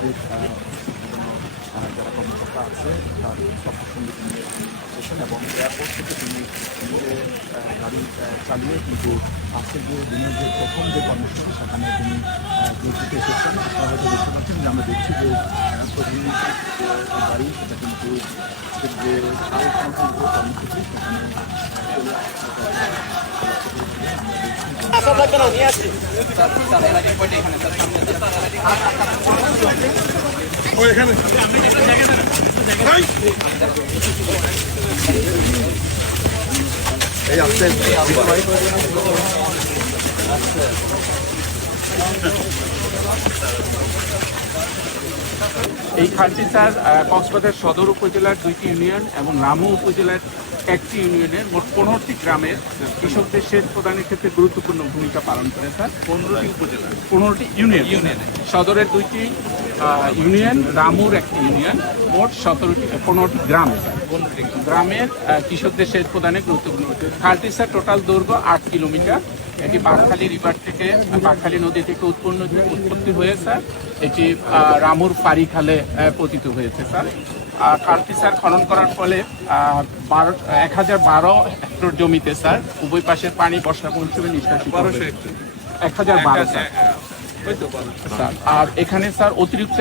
ডিপার্টমেন্টের যারা কর্মকর্তা আছে তার সবার সঙ্গে তিনি এসেছেন এবং এয়ারপোর্ট থেকে তিনি নিজে গাড়ি চালিয়ে কিন্তু আজকের যে দিনের যে প্রথম যে কর্মসূচি সেখানে তিনি যোগ দিতে এসেছেন। আপনারা হয়তো দেখতে পাচ্ছেন যে আমরা দেখছি যে প্রধানমন্ত্রীর যে গাড়ি সেটা কিন্তু আজকের যে কর্মসূচি সেখানে চলে এই খালটি স্যার কক্সবাজার সদর উপজেলার 2টি ইউনিয়ন এবং রামু উপজেলার 1টি ইউনিয়নের মোট 15টি গ্রামের কৃষকদের সেচ প্রদানের ক্ষেত্রে গুরুত্বপূর্ণ ভূমিকা পালন করে স্যার। 15টি উপজেলা, 15টি ইউনিয়ন, সদরের 2টি ইউনিয়ন, রামুর 1টি ইউনিয়ন, মোট 15টি গ্রাম গ্রামের কৃষকদের সেচ প্রদানে গুরুত্বপূর্ণ। খালটি স্যার টোটাল দৈর্ঘ্য 8 কিলোমিটার। এটি বাঁকখালী রিভার থেকে, বাঁকখালী নদী থেকে উৎপত্তি হয়ে স্যার এটি রামুর ফাড়ি খালে পতিত হয়েছে স্যার। খালটি স্যার খনন করার ফলে 1012 হেক্টর জমিতে স্যার উভয় পাশের পানি বর্ষা মৌসুমে নিষ্কাশিত 1012 স্যার। আর এখানে স্যার অতিরিক্ত